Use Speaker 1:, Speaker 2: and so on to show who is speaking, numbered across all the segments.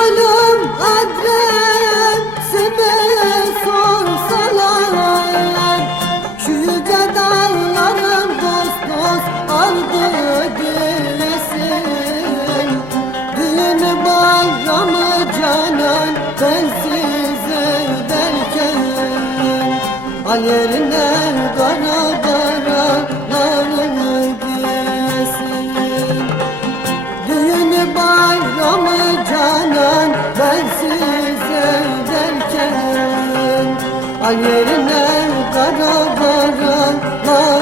Speaker 1: malum adresimi sorsalar Şu yüce dağlarım dost dost aldı dilesin Düğünü bayramı ben size derken Al yerine karada yerine kara kara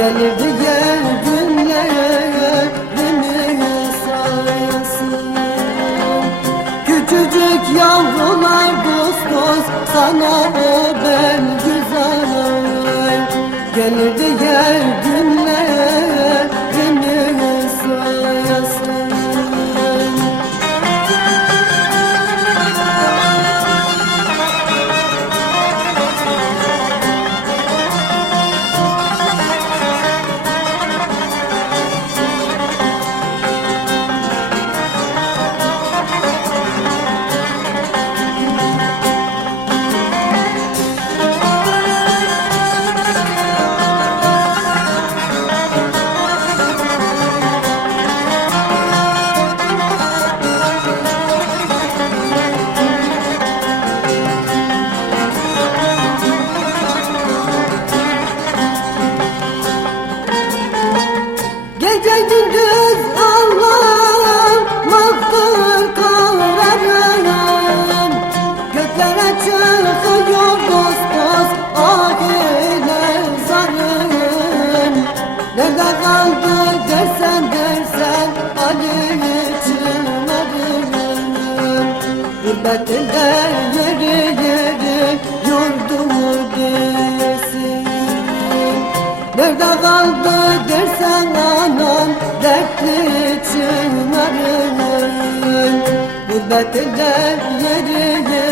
Speaker 1: Gelir diğer günlerimi sayasın Küçücük yavrular dost dost sana o ben güzel Gelir Nerede kaldı dersen dersen Ali Çınarım Gurbetinde yeri yeri yurdumu diyesin Nerede kaldı dersen anam dertli çınarım Gurbetinde yeri yeri